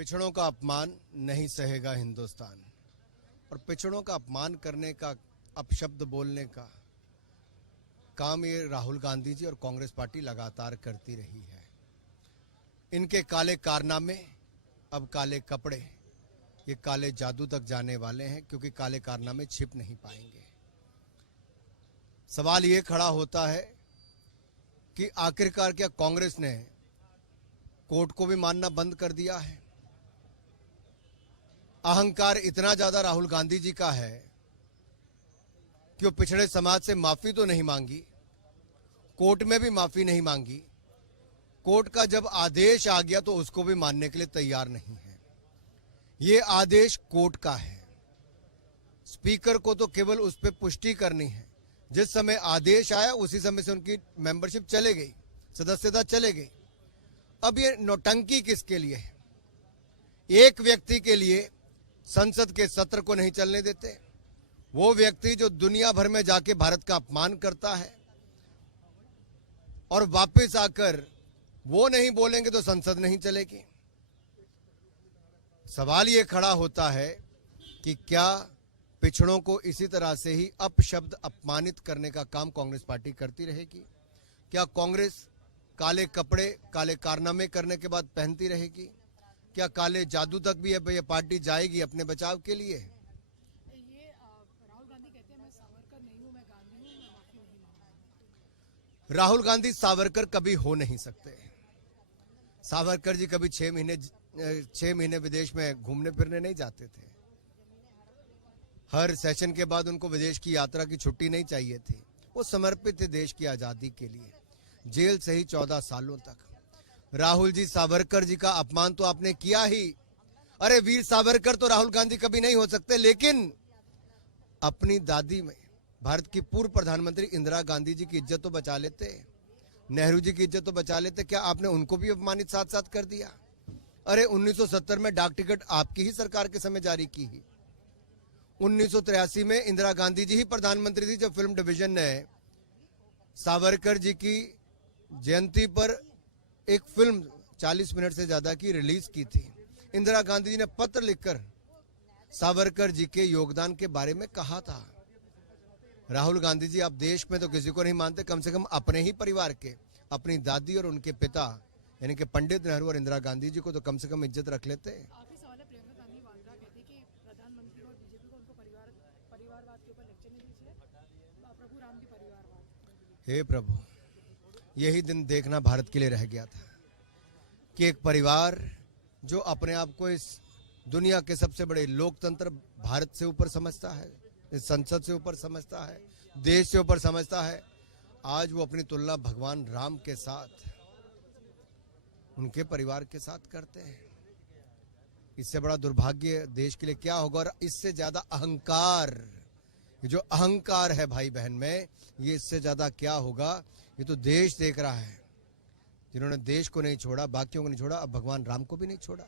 पिछड़ों का अपमान नहीं सहेगा हिंदुस्तान। और पिछड़ों का अपमान करने का, अपशब्द बोलने का काम ये राहुल गांधी जी और कांग्रेस पार्टी लगातार करती रही है। इनके काले कारनामे, अब काले कपड़े, ये काले जादू तक जाने वाले हैं, क्योंकि काले कारनामे छिप नहीं पाएंगे। सवाल ये खड़ा होता है कि आखिरकार क्या कांग्रेस ने कोर्ट को भी मानना बंद कर दिया है? अहंकार इतना ज्यादा राहुल गांधी जी का है कि वो पिछड़े समाज से माफी तो नहीं मांगी, कोर्ट में भी माफी नहीं मांगी, कोर्ट का जब आदेश आ गया तो उसको भी मानने के लिए तैयार नहीं है। ये आदेश कोर्ट का है, स्पीकर को तो केवल उस पर पुष्टि करनी है। जिस समय आदेश आया उसी समय से उनकी मेंबरशिप चले गई, सदस्यता चले गई। अब ये नौटंकी किसके लिए है? एक व्यक्ति के लिए संसद के सत्र को नहीं चलने देते, वो व्यक्ति जो दुनिया भर में जाके भारत का अपमान करता है और वापस आकर वो नहीं बोलेंगे तो संसद नहीं चलेगी। सवाल ये खड़ा होता है कि क्या पिछड़ों को इसी तरह से ही अपशब्द अपमानित करने का काम कांग्रेस पार्टी करती रहेगी? क्या कांग्रेस काले कपड़े, काले कारनामे करने के बाद पहनती रहेगी? क्या काले जादू तक भी ये पार्टी जाएगी अपने बचाव के लिए? राहुल गांधी कहते हैं मैं सावरकर नहीं हूं, मैं गांधी हूं, मैं माफी नहीं मांगूंगा। राहुल गांधी सावरकर कभी हो नहीं सकते। सावरकर जी कभी 6 महीने विदेश में घूमने फिरने नहीं जाते थे। हर सेशन के बाद उनको विदेश की यात्रा की छुट्टी नहीं चाहिए थी। वो समर्पित थे देश की आजादी के लिए, जेल से ही 14 सालों तक। राहुल जी, सावरकर जी का अपमान तो आपने किया ही। अरे वीर सावरकर तो राहुल गांधी कभी नहीं हो सकते, लेकिन अपनी दादी में भारत की पूर्व प्रधानमंत्री इंदिरा गांधी जी की इज्जत तो बचा लेते, नेहरू जी की इज्जत तो बचा लेते। क्या आपने उनको भी अपमानित साथ साथ कर दिया? अरे 1970 में डाक टिकट आपकी ही सरकार के समय जारी की ही। 1983 में इंदिरा गांधी जी ही प्रधानमंत्री थी जब फिल्म डिवीजन ने सावरकर जी की जयंती पर एक फिल्म 40 मिनट से ज्यादा की रिलीज की थी। इंदिरा गांधी जी ने पत्र लिखकर सावरकर जी के योगदान के बारे में कहा था। राहुल गांधी जी, आप देश में तो किसी को नहीं मानते, कम से कम अपने ही परिवार के, अपनी दादी और उनके पिता यानी कि पंडित नेहरू और इंदिरा गांधी जी को तो कम से कम इज्जत रख लेते। आखिरी सवाल है, प्रियंका गांधी वाड्रा कहती कि प्रधानमंत्री और बीजेपी को उनको परिवारवाद के ऊपर लेक्चर नहीं दीजिए, प्रभु राम भी परिवारवाद। हे प्रभु, यही दिन देखना भारत के लिए रह गया था कि एक परिवार जो अपने आप को इस दुनिया के सबसे बड़े लोकतंत्र भारत से ऊपर समझता है, इस संसद से ऊपर समझता है, देश से ऊपर समझता है, आज वो अपनी तुलना भगवान राम के साथ, उनके परिवार के साथ करते हैं। इससे बड़ा दुर्भाग्य देश के लिए क्या होगा? और इससे ज्यादा अहंकार, जो अहंकार है भाई बहन में, ये इससे ज्यादा क्या होगा? ये तो देश देख रहा है। जिन्होंने देश को नहीं छोड़ा, बाकियों को नहीं छोड़ा, अब भगवान राम को भी नहीं छोड़ा।